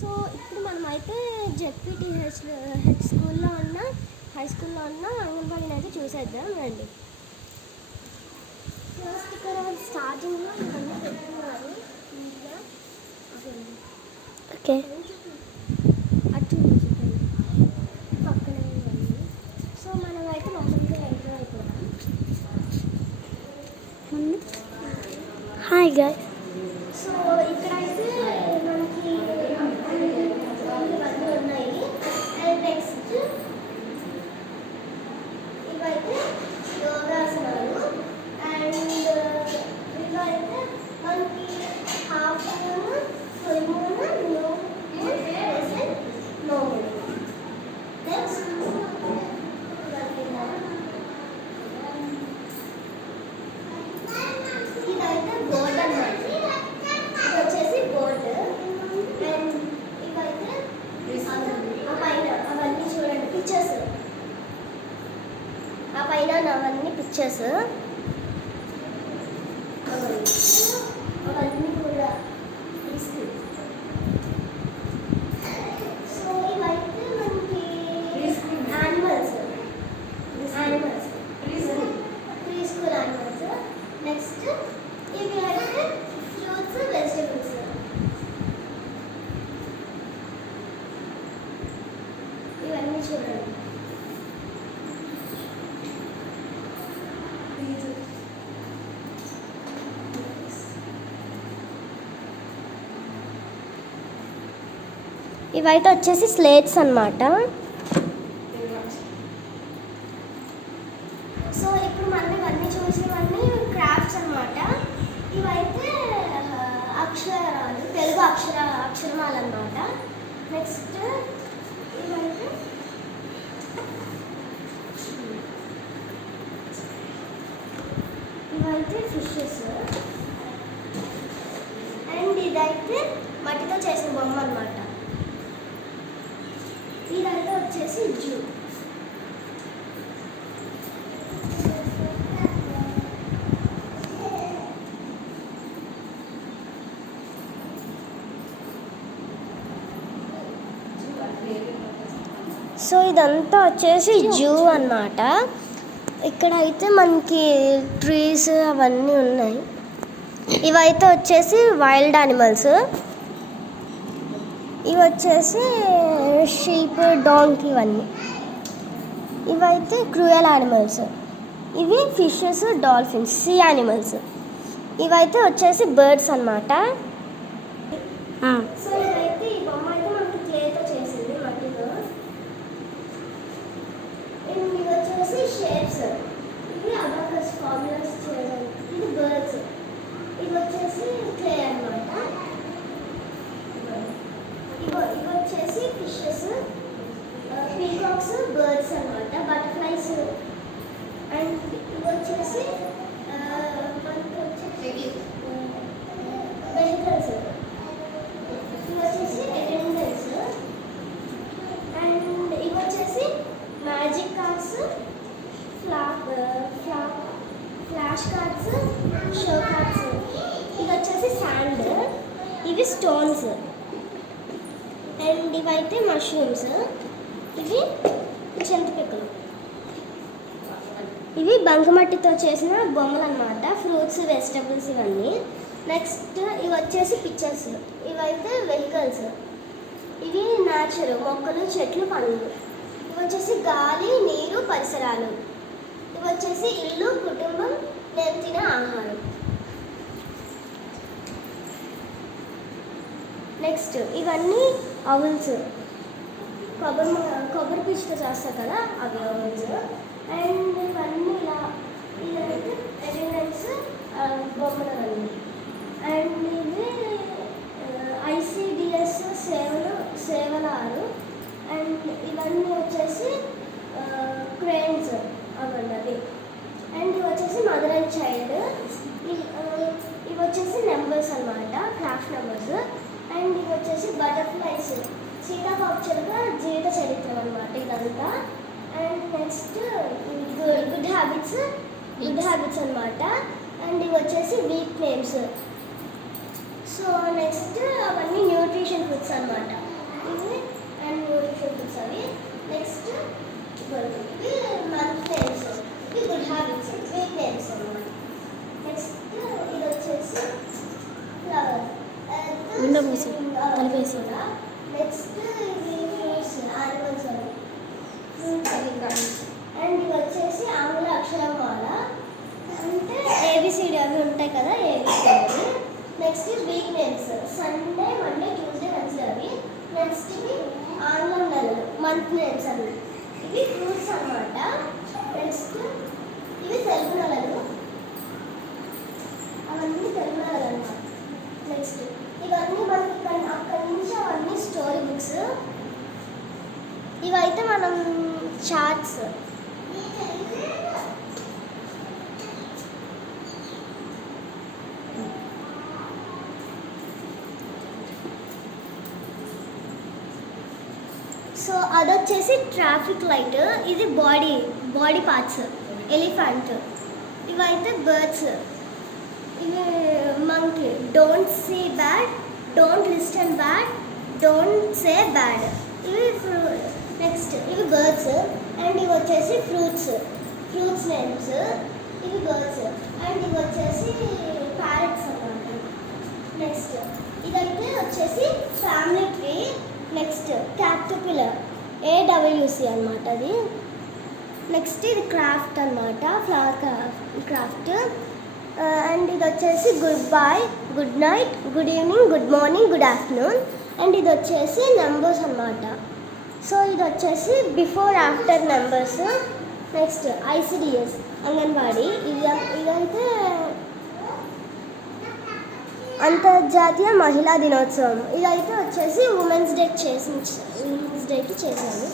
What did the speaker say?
So ఇప్పుడు మనమైతే జెడ్పీటీహెచ్ స్కూల్లో ఉన్న హై స్కూల్లో ఉన్న అంగన్వాడీని అయితే చూసేద్దాం రండి. ఫస్ట్ ఇక్కడ స్టార్టింగ్లో ఇవన్నీ పెట్టుకున్నారు నీట్గా. ఓకే అటు పక్కనే ఇవన్నీ. సో మనమైతే లోపలికి ఎంటర్ అయిపోతాం. Hi guys. సో ఇక్కడైతే మనకి ఇవన్నీ ఉన్నాయి. అండ్ నెక్స్ట్ ఇవైతే యోగాసనాలు. అండ్ ఇవైతే మనకి half moon, full moon, new moon, present, no moon. Next ఇదైతే బోర్డ్ అన్నమాట. ఇది వచ్చేసి బోర్డ్. అండ్ ఇవైతే ఆ పైన అవన్నీ చూడండి పిక్చర్స్. ఆ పైన అవన్నీ పిక్చర్స్ అవన్నీ కూడా తీసుకుని. సో ఇవైతే మనకి animals pre school animals. Next ఇవి అయితే ఫ్రూట్స్, వెజిటబుల్స్. ఇవన్నీ చూడండి. ఇవైతే వచ్చేసి స్లేట్స్ అన్నమాట. సో ఇప్పుడు మనం ఇవన్నీ చూసేవన్నీ క్రాఫ్ట్స్ అన్నమాట. ఇవైతే అక్షరాలు, తెలుగు అక్షరమాలు అన్నమాట. నెక్స్ట్ ఇవైతే ఫిషెస్. అండ్ ఇదైతే మట్టితో చేసిన బొమ్మ అన్నమాట. ఇదైతే వచ్చేసి జూ. సో ఇదంతా వచ్చేసి జూ అన్నమాట. ఇక్కడైతే మనకి ట్రీస్ అవన్నీ ఉన్నాయి. ఇవైతే వచ్చేసి వైల్డ్ యానిమల్స్. ఇవి వచ్చేసి షీప్, డాంకీ ఇవన్నీ. ఇవైతే క్రూయల్ యానిమల్స్. ఇవి ఫిషెస్, డాల్ఫిన్స్, సీ యానిమల్స్. ఇవైతే వచ్చేసి బర్డ్స్ అన్నమాట. సో ఇదైతే ఈ బొమ్మ అయితే మనకి క్లేతో చేసింది, మట్టితో. ఇవి వచ్చేసి షేప్స్. ఇవి అబాకస్ ఫార్ములాస్ చేయడానికి. ఇది బర్డ్స్. ఇవి వచ్చేసి క్లే అన్నమాట. ఇవి వచ్చేసి ఫిషెస్, పీకాక్స్, బర్డ్స్ అన్నమాట, బటర్ఫ్లైస్. అండ్ ఇవి వచ్చేసి వెహికల్స్. ఇవి వచ్చేసి అటెండెన్స్. అండ్ ఇవి వచ్చేసి magic cards, flash cards, show cards. ఇది వచ్చేసి శాండ్. ఇవి స్టోన్స్. అండ్ ఇవైతే మష్రూమ్స్. ఇవి చింతపిక్కలు. ఇవి బంకమట్టితో చేసిన బొమ్మలు అన్నమాట, ఫ్రూట్స్, వెజిటబుల్స్ ఇవన్నీ. నెక్స్ట్ ఇవి వచ్చేసి పిక్చర్స్. ఇవైతే వెహికల్స్. ఇవి నేచర్, మొక్కలు, చెట్లు, పండ్లు. ఇవి వచ్చేసి గాలి, నీరు, పరిసరాలు. ఇవి వచ్చేసి ఇల్లు, కుటుంబం, నేను తినే ఆహారం. నెక్స్ట్ ఇవన్నీ అవల్స్, కొబ్బరి పీచుతో చేస్తారు కదా, అవి అవల్స్. అండ్ ఇవన్నీ ఇదైతే అటెండెన్స్ బొమ్మలు అన్నీ. అండ్ ఇవి ICDS సేవలాలు. అండ్ ఇవన్నీ వచ్చేసి క్రేన్స్ అవన్నది. అండ్ ఇవి వచ్చేసి మదర్ అండ్ చైల్డ్. ఇవి వచ్చేసి నెంబర్స్ అన్నమాట, క్రాఫ్ట్ నెంబర్స్. అండ్ ఇవి వచ్చేసి బటర్ఫ్లైస్, సీతాకోకచిలుక జీవిత చరిత్ర అన్నమాట ఇదంతా. అండ్ నెక్స్ట్ గుడ్ హ్యాబిట్స్ అన్నమాట. అండ్ ఇవి వచ్చేసి వీక్ నేమ్స్. సో నెక్స్ట్ అవన్నీ న్యూట్రిషన్ ఫుడ్స్ అన్నమాట. ఏబిసి. నెక్స్ట్ ఇది ఫ్రూట్స్, యానిమల్స్ అండ్ ఇది వచ్చేసి ఆంగ్ల అక్షరమాల అంటే ఏబిసిడి అవి ఉంటాయి కదా, ABCD. Next week names, Sunday, Monday, Tuesday, Wednesday అవి. నెక్స్ట్ ఇవి ఆంగ్లం నెలలు, మంత్ నేమ్స్ అవి. ఇవి ఫ్రూట్స్ అన్నమాట. నెక్స్ట్ ఇవి తెలుగు నెలలు, అవన్నీ తెలుగు నెలలు అన్నమాట. నెక్స్ట్ ఇవన్నీ మనకి అక్కడి నుంచి అవన్నీ స్టోరీ బుక్స్. ఇవైతే మనం చార్ట్స్. సో అదొచ్చేసి ట్రాఫిక్ లైట్. ఇది బాడీ పార్ట్స్, ఎలిఫెంట్. ఇవైతే బర్డ్స్. ఇవి monkey, don't see bad, don't listen bad, don't say bad. ఇవి నెక్స్ట్ ఇవి బర్డ్స్. అండ్ ఇవి వచ్చేసి ఫ్రూట్స్ నేమ్స్. ఇవి బర్డ్స్. అండ్ ఇవి వచ్చేసి ప్యారెట్స్ అన్నమాట. నెక్స్ట్ ఇదైతే వచ్చేసి family tree. Next caterpillar, AWC అన్నమాట అది. నెక్స్ట్ ఇది క్రాఫ్ట్ అన్నమాట, ఫ్లవర్ క్రాఫ్ట్. అండ్ ఇది వచ్చేసి good bye, good night, good evening, good morning, good afternoon. And ఇది వచ్చేసి నెంబర్స్ అన్నమాట. సో ఇది వచ్చేసి before after numbers. Next ICDS, anganwadi. ఇదైతే అంతర్జాతీయ మహిళా దినోత్సవం. ఇదైతే వచ్చేసి ఉమెన్స్ డేకి చేశాను.